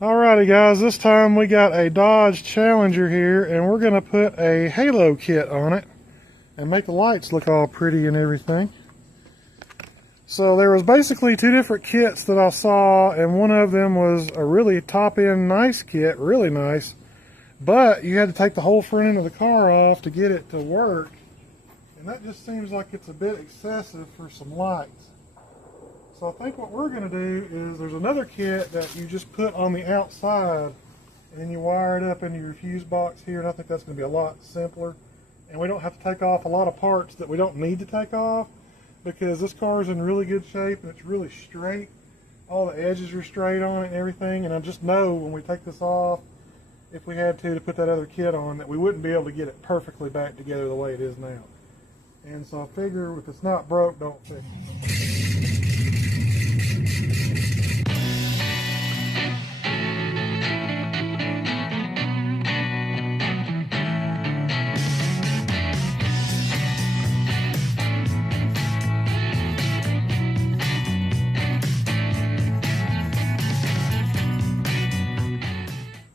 Alrighty guys, this time we got a Dodge Challenger here and we're going to put a halo kit on it and make the lights look all pretty and everything. So there was basically two different kits that I saw, and one of them was a really top-end nice kit, really nice, but you had to take the whole front end of the car off to get it to work, and that just seems like it's a bit excessive for some lights. So I think what we're going to do is there's another kit that you just put on the outside and you wire it up into your fuse box here, and I think that's going to be a lot simpler. And we don't have to take off a lot of parts that we don't need to take off because this car is in really good shape and it's really straight. All the edges are straight on it and everything, and I just know when we take this off, if we had to put that other kit on, that we wouldn't be able to get it perfectly back together the way it is now. And so I figure if it's not broke, don't fix it.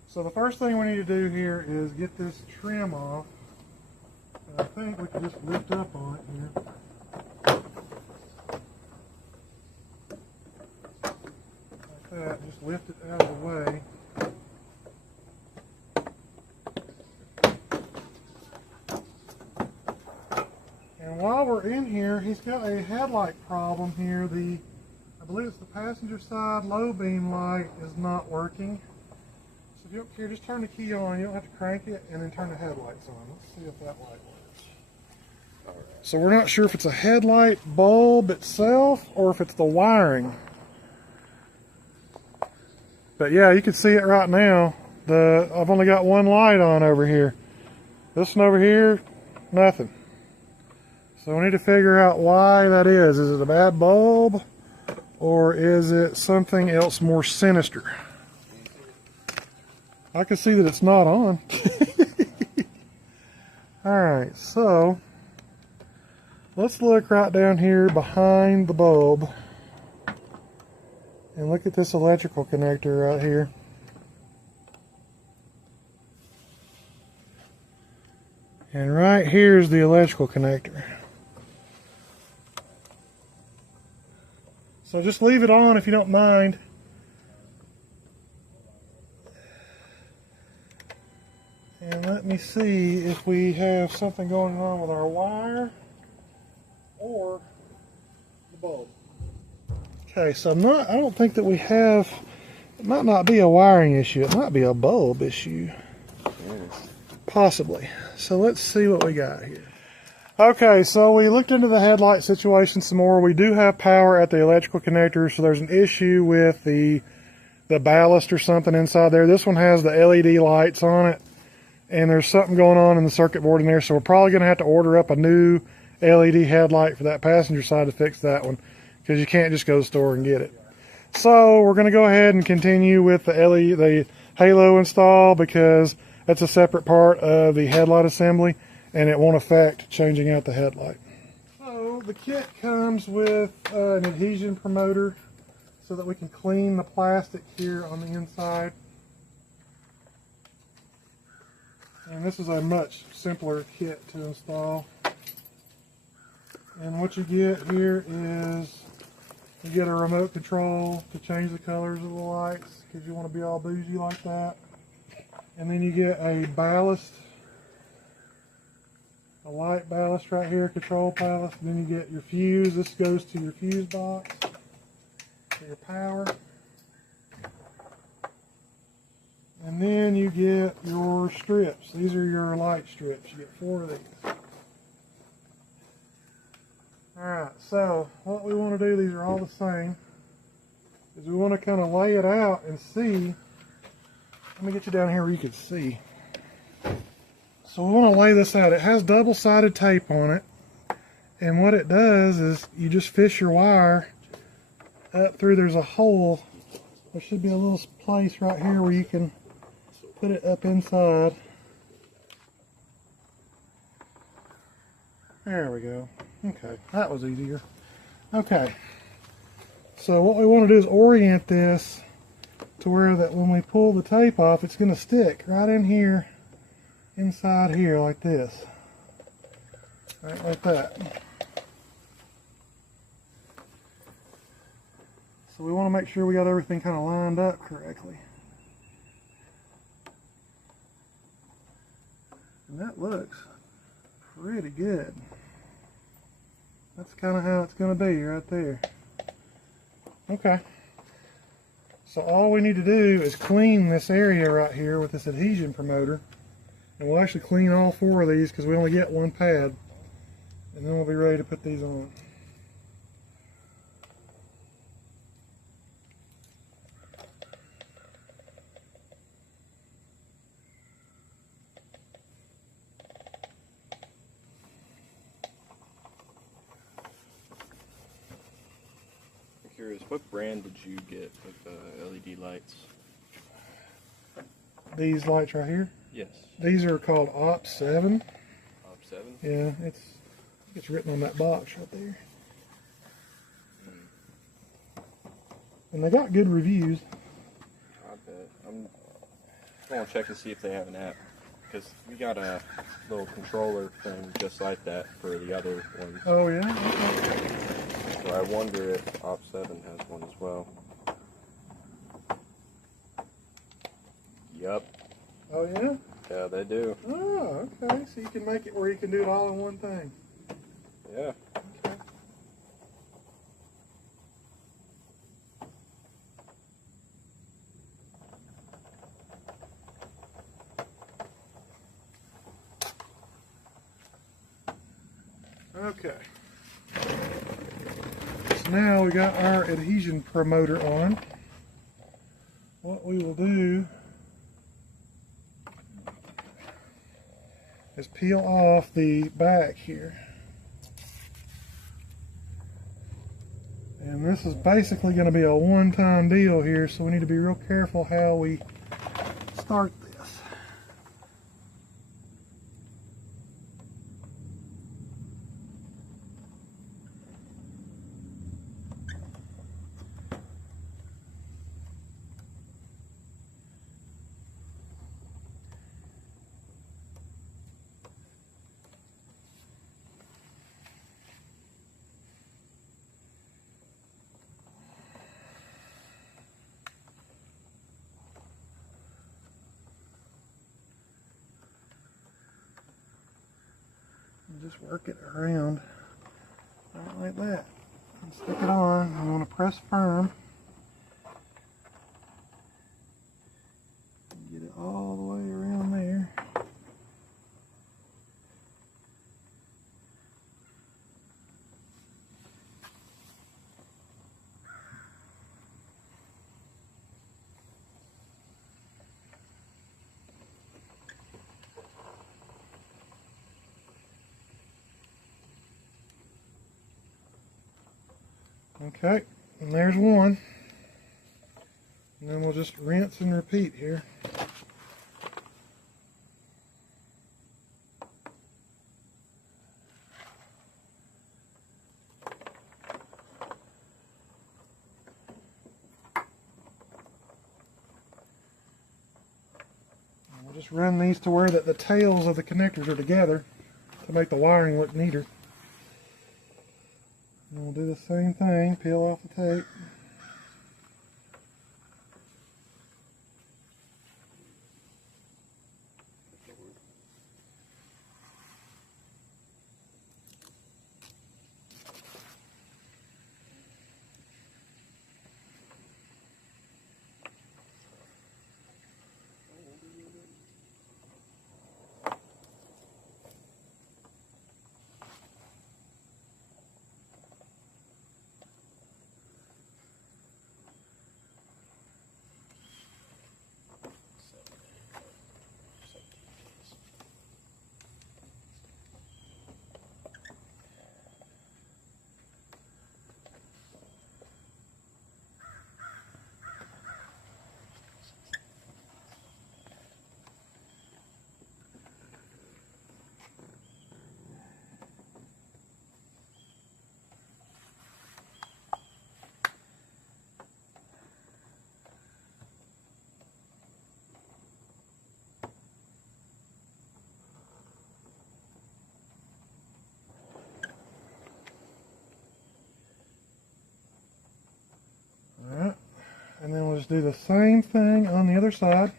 So the first thing we need to do here is get this trim off. And I think we can just lift up on it here. Like that, just lift it out of the way. And while we're in here, he's got a headlight problem here. I believe it's the passenger side low beam light is not working. So if you don't care, just turn the key on. You don't have to crank it, and then turn the headlights on. Let's see if that light works. So we're not sure if it's a headlight bulb itself or if it's the wiring. But yeah, you can see it right now. I've only got one light on over here. This one over here, nothing. So we need to figure out why that is. Is it a bad bulb or is it something else more sinister? I can see that it's not on. Alright, so let's look right down here behind the bulb and look at this electrical connector right here. And right here's the electrical connector. So just leave it on if you don't mind. And let me see if we have something going on with our wire or the bulb. Okay, so I don't think that we have, it might not be a wiring issue, it might be a bulb issue. Possibly. So let's see what we got here. Okay, so we looked into the headlight situation some more. We do have power at the electrical connector, so there's an issue with the ballast or something inside there. This one has the LED lights on it, and there's something going on in the circuit board in there, so we're probably going to have to order up a new LED headlight for that passenger side to fix that one, because you can't just go to the store and get it. So we're going to go ahead and continue with the halo install, because that's a separate part of the headlight assembly, and it won't affect changing out the headlight. So the kit comes with an adhesion promoter so that we can clean the plastic here on the inside. And this is a much simpler kit to install. And what you get here is you get a remote control to change the colors of the lights, because you want to be all bougie like that. And then you get a ballast, a light ballast right here, control ballast. And then you get your fuse. This goes to your fuse box for your power. And then you get your strips. These are your light strips. You get 4 of these. Alright, so what we want to do, these are all the same, is we want to kind of lay it out and see. Let me get you down here where you can see. So we want to lay this out. It has double-sided tape on it, and what it does is you just fish your wire up through. There's a hole. There should be a little place right here where you can put it up inside. There we go. Okay, that was easier. Okay, so what we want to do is orient this to where that when we pull the tape off, it's going to stick right in here, inside here, like this. Right like that. So we want to make sure we got everything kind of lined up correctly. And that looks pretty good. That's kind of how it's going to be right there. Okay. So all we need to do is clean this area right here with this adhesion promoter. And we'll actually clean all 4 of these because we only get 1 pad. And then we'll be ready to put these on. Curious, what brand did you get with the LED lights? These lights right here? Yes. These are called OP7. OP7? Yeah, it's written on that box right there. And they got good reviews. I bet. I'm going to check and see if they have an app. Because we got a little controller thing just like that for the other ones. Oh yeah? Okay. So I wonder if OP7 has one as well. Yup. Oh yeah? Yeah, they do. Oh, okay. So you can make it where you can do it all in one thing. Yeah. Okay. Okay. So now we got our adhesion promoter on. What we will do is peel off the back here. And this is basically going to be a one-time deal here, so we need to be real careful how we start this. Just work it around right like that and stick it on. I want to press firm and get it all the way around there. Okay, and there's one. And then we'll just rinse and repeat here. And we'll just run these to where that the tails of the connectors are together to make the wiring look neater. And we'll do the same thing, peel off the tape. we'll just do the same thing on the other side.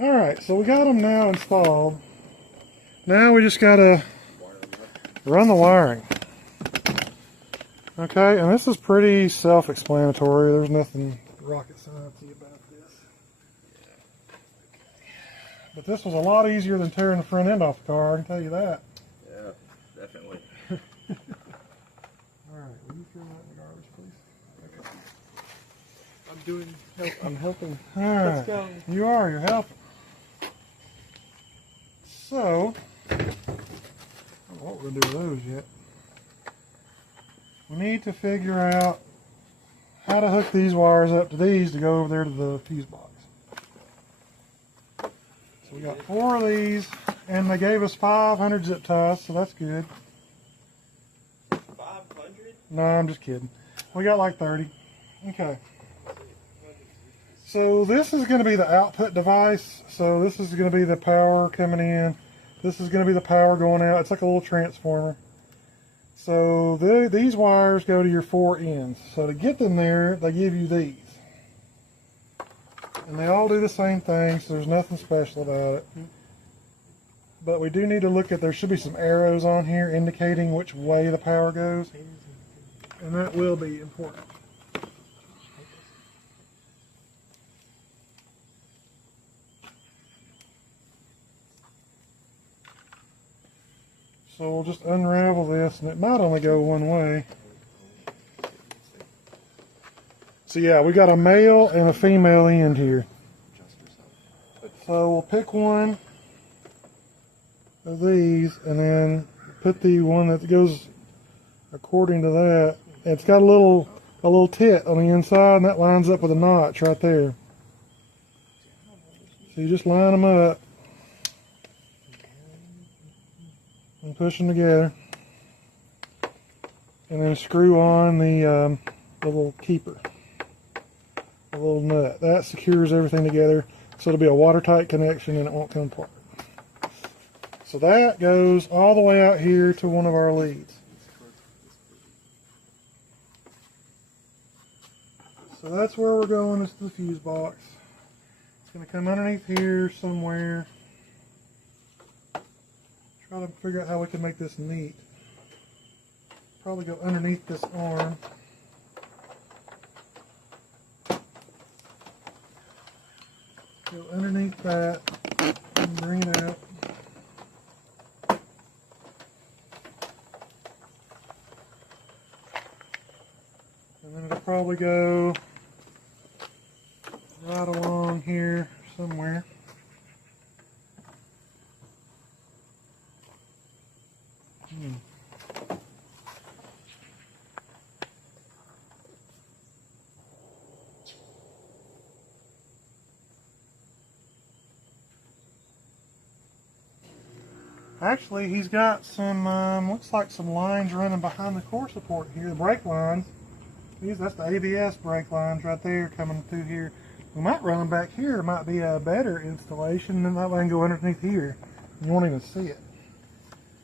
Alright, so we got them now installed. Now we just gotta run the wiring. Okay, and this is pretty self-explanatory. There's nothing rocket science-y about this. But this was a lot easier than tearing the front end off the car, I can tell you that. Yeah, definitely. Alright, will you throw that in the garbage, please? Okay. I'm helping. Alright, Let's go. you are, you're helping. So, I don't know what we're going to do with those yet. We need to figure out how to hook these wires up to these to go over there to the fuse box. So we got 4 of these, and they gave us 500 zip ties, so that's good. 500? No, I'm just kidding. We got like 30. Okay. So this is going to be the output device. So this is going to be the power coming in. This is going to be the power going out. It's like a little transformer. So these wires go to your 4 ends. So to get them there, they give you these. And they all do the same thing, so there's nothing special about it. But we do need to look at, there should be some arrows on here indicating which way the power goes. And that will be important. So we'll just unravel this, and it might only go one way. So yeah, we got a male and a female end here. So we'll pick one of these, and then put the one that goes according to that. It's got a little tit on the inside, and that lines up with a notch right there. So you just line them up and push them together, and then screw on the little keeper, the little nut. That secures everything together, so it'll be a watertight connection and it won't come apart. So that goes all the way out here to one of our leads. So that's where we're going, is to the fuse box. It's going to come underneath here somewhere. Try to figure out how we can make this neat. Probably go underneath this arm. Go underneath that and bring it out. And then it'll probably go right along along here somewhere. Actually, he's got some, looks like some lines running behind the core support here, the brake lines. That's the ABS brake lines right there coming through here. We might run them back here. It might be a better installation, and that way I can go underneath here. You won't even see it.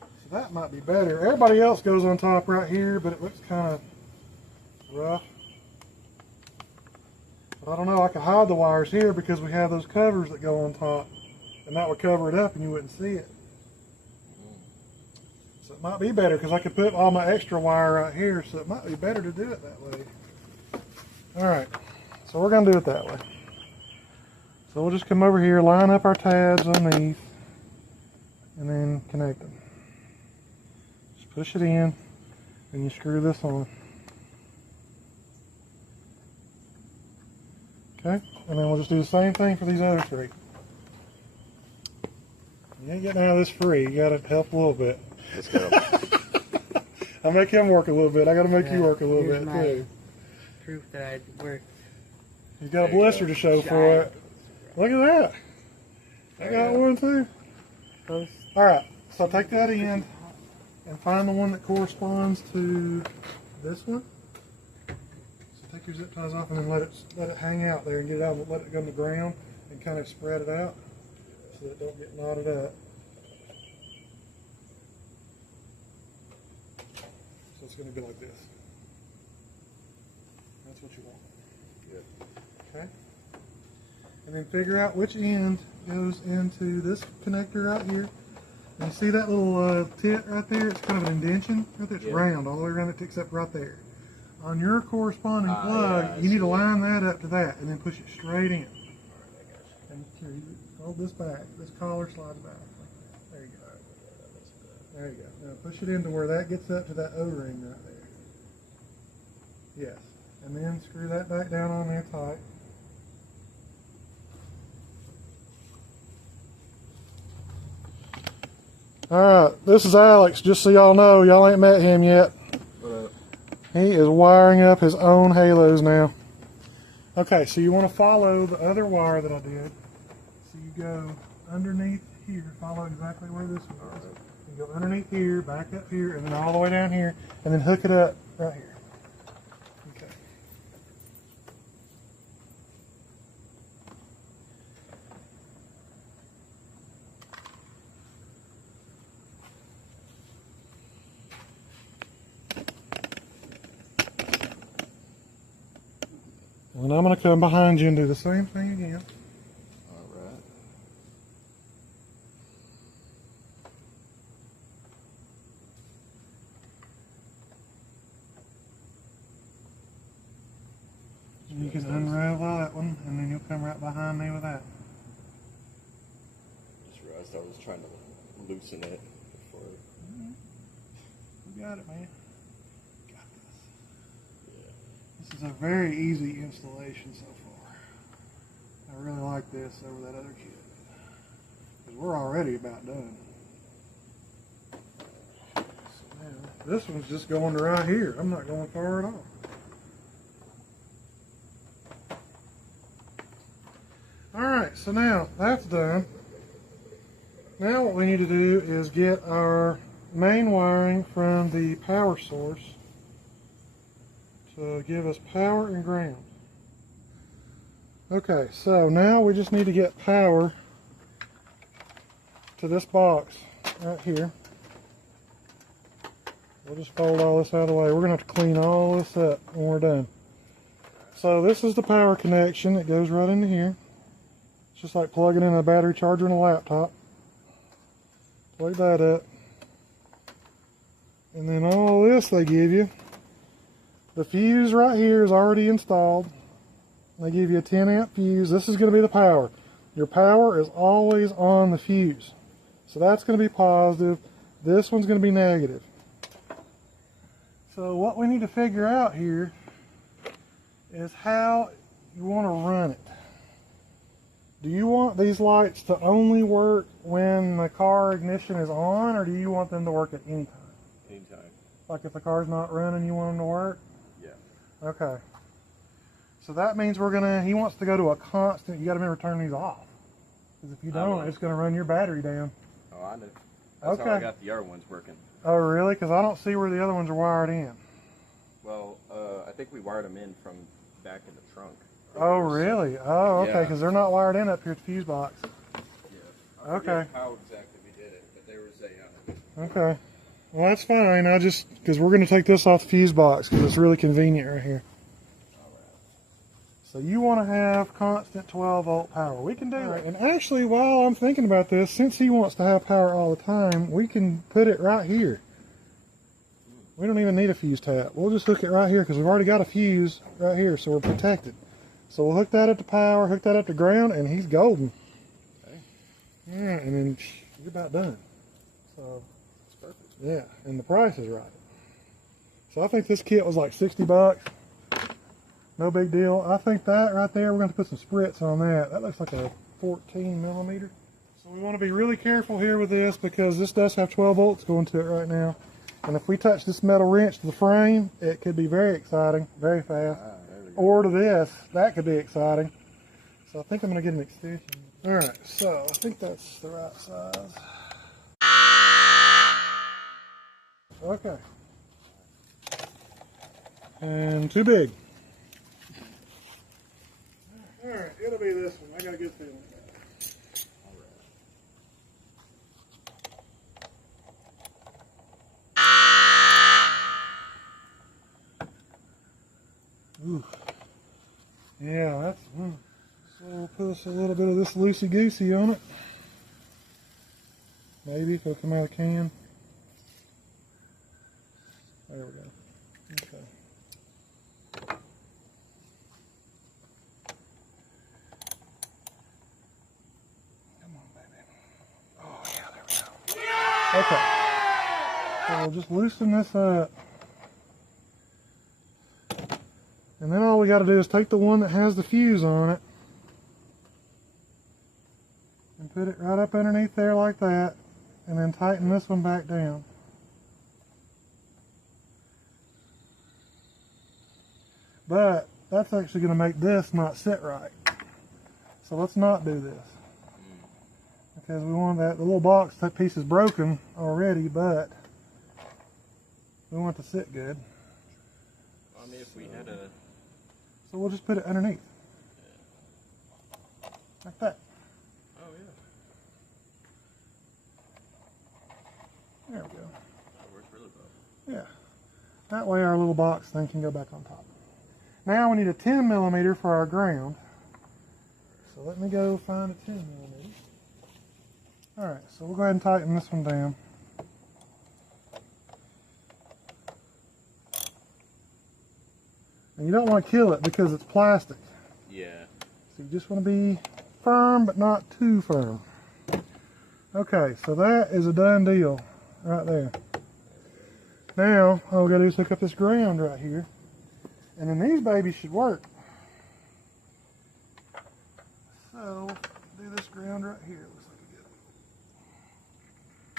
So that might be better. Everybody else goes on top right here, but it looks kind of rough. But I don't know, I could hide the wires here because we have those covers that go on top, and that would cover it up and you wouldn't see it. So it might be better because I could put all my extra wire right here, so it might be better to do it that way. Alright, so we're going to do it that way. So we'll just come over here, line up our tabs on these, and then connect them. Just push it in, and you screw this on. Okay, and then we'll just do the same thing for these other three. You ain't getting out of this free, you gotta help a little bit. Let's go. I make him work a little bit, I gotta make you work a little bit too. Proof that I work. He's got a blister to show for it. Look at that. I got one too. Alright, so take that end and find the one that corresponds to this one. So take your zip ties off and then let it hang out there and get it out and let it go on the ground and kind of spread it out so that it don't get knotted up. So it's going to be like this. That's what you want. Good. Okay. And then figure out which end goes into this connector right here. And you see that little tit right there? It's kind of an indention right there. It's round all the way around it except right there. On your corresponding plug, you need to line that up to that and then push it straight in. And here, you hold this back. This collar slides back. There you go. There you go. Now push it into where that gets up to that O-ring right there. Yes. And then screw that back down on there tight. Alright, this is Alex, just so y'all know, y'all ain't met him yet. He is wiring up his own halos now. Okay, so you want to follow the other wire that I did. So you go underneath here, follow exactly where this one is. You go underneath here, back up here, and then all the way down here, and then hook it up right here. Okay. And I'm going to come behind you and do the same thing again. Alright. You can unravel that one, and then you'll come right behind me with that. Just realized I was trying to loosen it before. You got it, man. Got this. Yeah. This is a very easy installation so far. I really like this over that other kit. Because we're already about done. So now, this one's just going to right here. I'm not going far at all. Alright, so now that's done. Now what we need to do is get our main wiring from the power source to give us power and ground. Okay, so now we just need to get power to this box right here. We'll just fold all this out of the way. We're going to have to clean all this up when we're done. So this is the power connection that goes right into here. It's just like plugging in a battery charger in a laptop. Plug that up. And then all this they give you. The fuse right here is already installed. They give you a 10 amp fuse. This is going to be the power. Your power is always on the fuse. So that's going to be positive. This one's going to be negative. So what we need to figure out here is how you want to run it. these lights to only work when the car ignition is on, or do you want them to work at any time? Anytime. Like if the car's not running, you want them to work? Yeah. Okay. So that means he wants to go to a constant, you got to remember to turn these off. Because if you don't, it's going to run your battery down. Oh, I know. That's how I got the other ones working. Oh, really? Because I don't see where the other ones are wired in. Well, I think we wired them in from back in the trunk. Oh, really? Oh, okay, Yeah. because they're not wired in up here at the fuse box. Yeah. I forget Okay. how exactly we did it, but there was a... Okay. Well, that's fine. Because we're going to take this off the fuse box because it's really convenient right here. So you want to have constant 12 volt power. We can do that. And actually, while I'm thinking about this, since he wants to have power all the time, we can put it right here. We don't even need a fuse tap. We'll just hook it right here because we've already got a fuse right here, so we're protected. So we'll hook that up to power, hook that up to ground, and he's golden. Okay. Yeah, and then you're about done. So That's perfect. yeah, and the price is right. So I think this kit was like 60 bucks. No big deal. I think that right there, we're going to put some spritz on that. That looks like a 14 millimeter. So we want to be really careful here with this because this does have 12 volts going to it right now. And if we touch this metal wrench to the frame, it could be very exciting, very fast. There we go. Or to this, that could be exciting. So I think I'm going to get an extension. All right, so I think that's the right size. Okay. And too big. All right, it'll be this one. I got a good feeling. Ooh. Yeah, that's. So we'll put us a little bit of this loosey-goosey on it. Maybe if it'll come out of the can. There we go. Okay. Come on, baby. Oh, yeah, there we go. Okay. So we'll just loosen this up. And then all we got to do is take the one that has the fuse on it and put it right up underneath there like that, and then tighten this one back down. But that's actually going to make this not sit right. So let's not do this. Because we want the little box, that piece is broken already, but we want it to sit good. I mean, if we had a... So we'll just put it underneath. Like that. Oh, yeah. There we go. That works really well. Yeah. That way our little box thing can go back on top. Now we need a 10 millimeter for our ground. So let me go find a 10 millimeter. Alright, so we'll go ahead and tighten this one down. And you don't want to kill it because it's plastic. Yeah. So you just want to be firm, but not too firm. Okay, so that is a done deal right there. Now, all we got to do is hook up this ground right here. And then these babies should work. So, do this ground right here. Looks like a good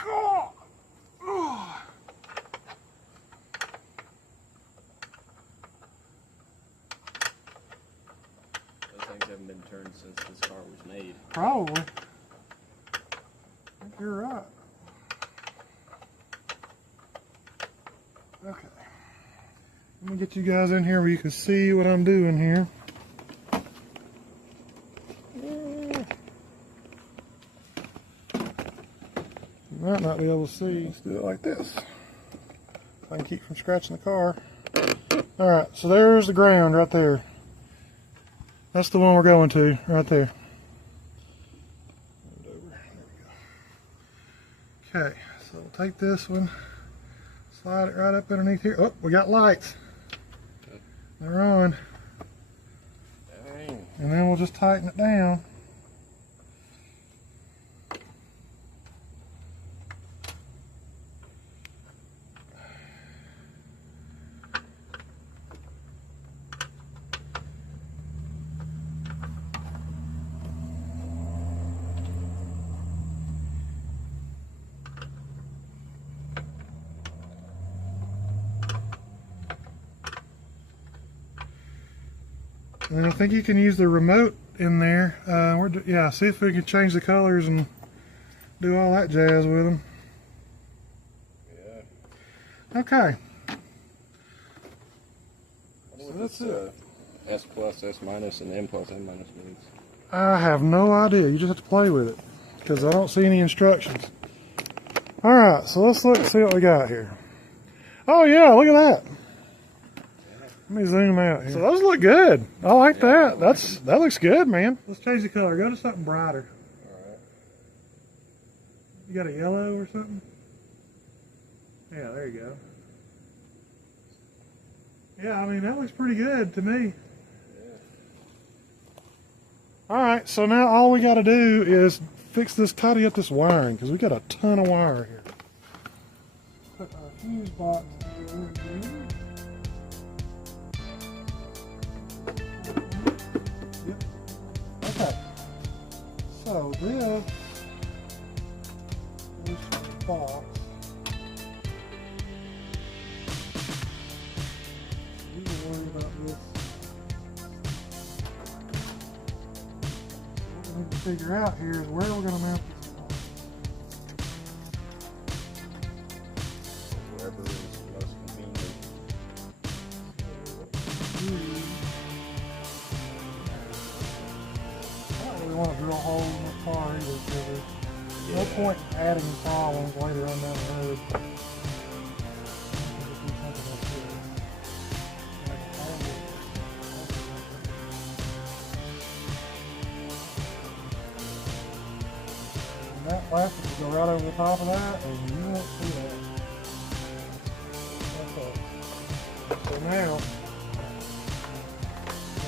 one. Oh! Those things haven't been turned since this car was made. Probably. I think you're right. Okay. Let me get you guys in here where you can see what I'm doing here. You might not be able to see. Let's do it like this. So I can keep from scratching the car. Alright, so there's the ground right there. That's the one we're going to, right there. Okay, so we'll take this one, slide it right up underneath here. Oh, we got lights. They're on. Dang. And then we'll just tighten it down. And I think you can use the remote in there. Yeah, see if we can change the colors and do all that jazz with them. Yeah. Okay. So that's S plus, S minus, and M plus, M minus means. I have no idea. You just have to play with it because I don't see any instructions. All right, so let's look and see what we got here. Oh yeah, look at that. Let me zoom out here. So those look good. I like that. That looks good, man. Let's change the color. Go to something brighter. All right. You got a yellow or something? Yeah, there you go. Yeah, I mean, that looks pretty good to me. All right, so now all we got to do is tidy up this wiring because we got a ton of wire here. Put our fuse box here. Yep. Okay. So this box. We can worry about this. What we need to figure out here is where we're going to mount this box. Wherever is most convenient. I don't really want to drill holes in this car either, so there's no point in adding problems later on down the road. And that plastic will go right over the top of that, and you won't see that. So now,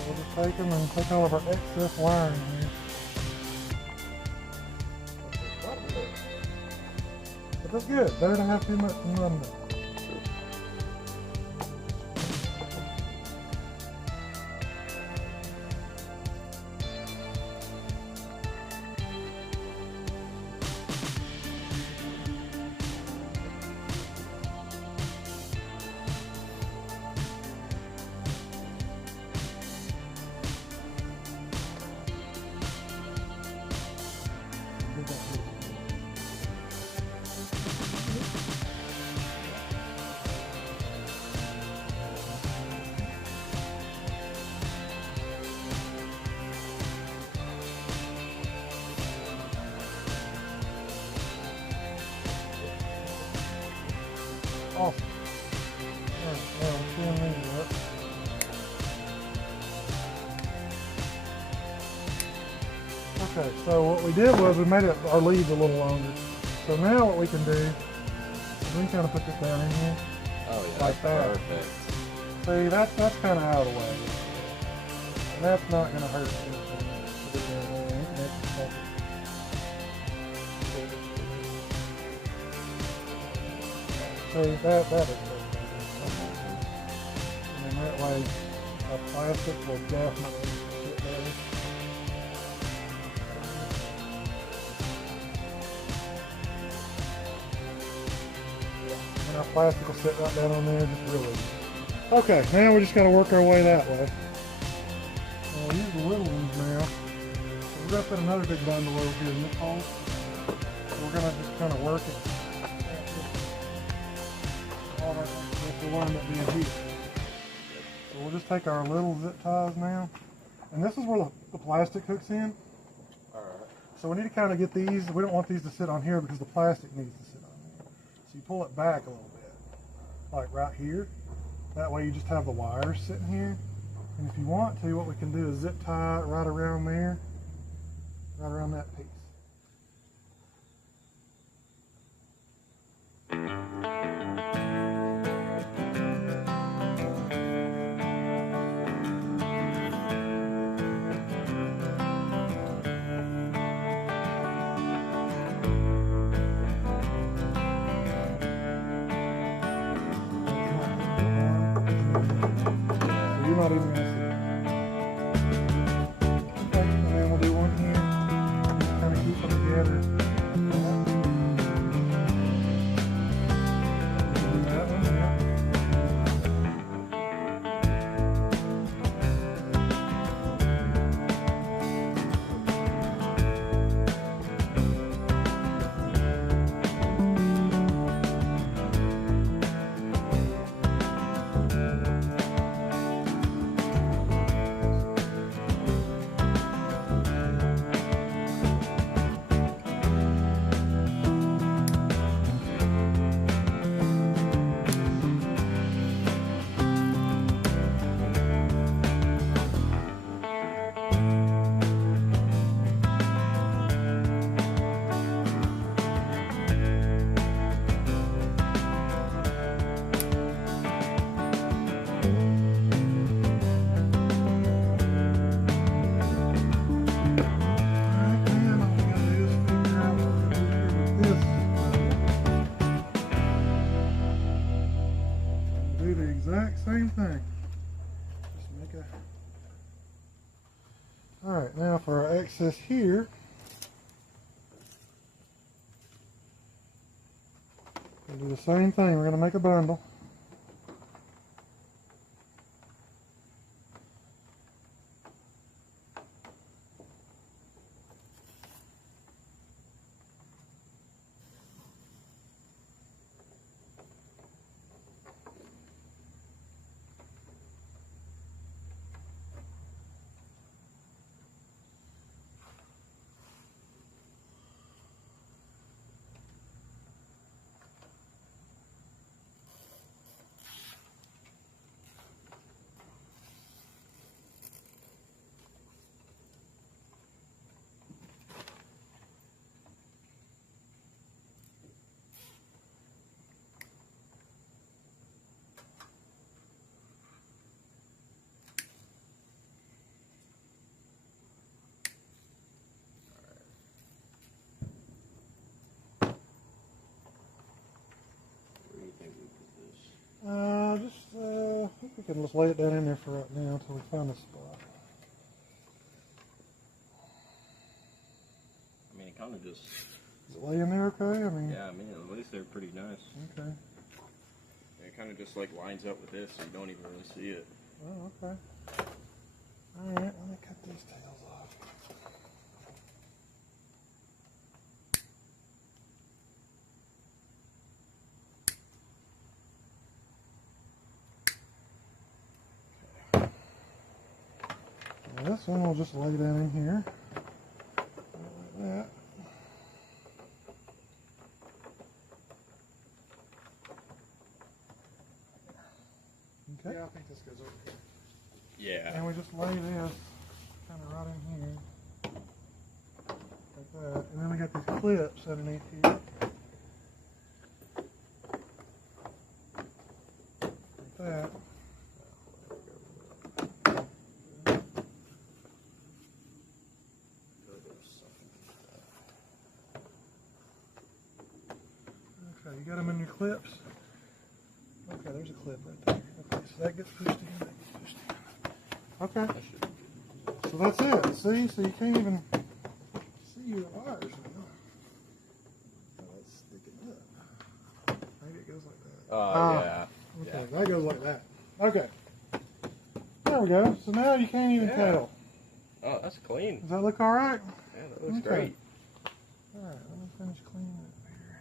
we'll just take them and take all of our excess wiring here. But that's good. Better to have too much than none of it. Awesome. Alright, well, let's see them up. Okay, so what we did was we made our leads a little longer. So now what we can do is we can kind of put this down in here. Oh yeah, Like that. perfect. See, that's kind of out of the way. And that's not going to hurt anything. See, that is perfect. And then that way, our plastic will definitely get better. And our plastic will sit right down on there just really. Okay, now we just got to work our way that way. Well, here's the little ones now. We're going to put another big bundle over here in this hole. So we're going to just kind of work it. All that stuff will wind up being here. So we'll just take our little zip ties now. And this is where the plastic hooks in. Alright. So we need to kind of get these. We don't want these to sit on here because the plastic needs to sit on there. So you pull it back a little bit. Like right here. That way you just have the wires sitting here. And if you want to, what we can do is zip tie it right around there. Right around that piece. You're not even going to see it. Okay, and then we'll do one here. Just kind of access here. We'll do the same thing. We're going to make a bundle. I think we can just lay it down in there for right now until we find a spot. I mean, it kind of just. Is it lay in there okay? I mean. Yeah, I mean, at least they're pretty nice. Okay. It kind of just like lines up with this, so you don't even really see it. Oh, okay. All right, let me cut these tails off. Now this one we'll just lay down in here. Like that. Okay. Yeah, I think this goes over here. Yeah. And we just lay this kind of right in here. Like that. And then we got these clips underneath here. Like that. Okay, you got them in your clips? Okay, there's a clip right there. Okay, so that gets pushed in, that gets pushed in. Okay, so that's it. See, so you can't even see your wires now. Oh, that's sticking up. Maybe it goes like that. Yeah. Okay, that goes like that. Okay. There we go. So now you can't even tell. Oh, that's clean. Does that look all right? Yeah, that looks Okay. great. All right, let me finish cleaning up here.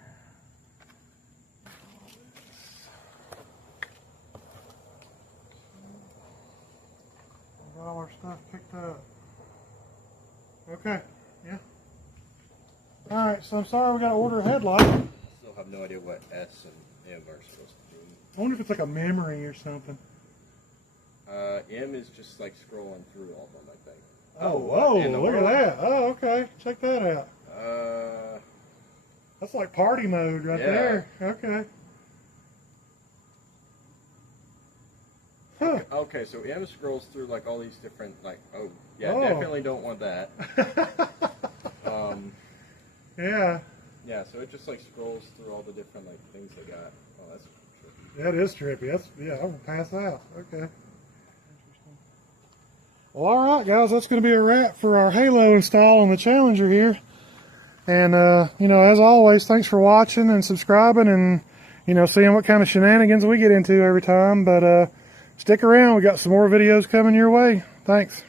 Got all our stuff picked up. Okay, yeah. All right, so I'm sorry we got to order a headlight. Still have no idea what S and M are supposed to be. I wonder if it's like a memory or something. M is just like scrolling through all of them, I think. Oh, whoa, in the look world? at that. Oh, okay, check that out. Uh, That's like party mode right Yeah. there. Okay. Huh. okay, so M scrolls through like all these different, like, Oh. definitely don't want that. Yeah, Yeah, so it just like scrolls through all the different like things they got. Oh, that's trippy. that is trippy. That's, yeah, I'm gonna pass out. Okay. Interesting. Well, all right, guys, that's going to be a wrap for our Halo install on the Challenger here. And, you know, as always, thanks for watching and subscribing and, you know, seeing what kind of shenanigans we get into every time. But stick around. We got some more videos coming your way. Thanks.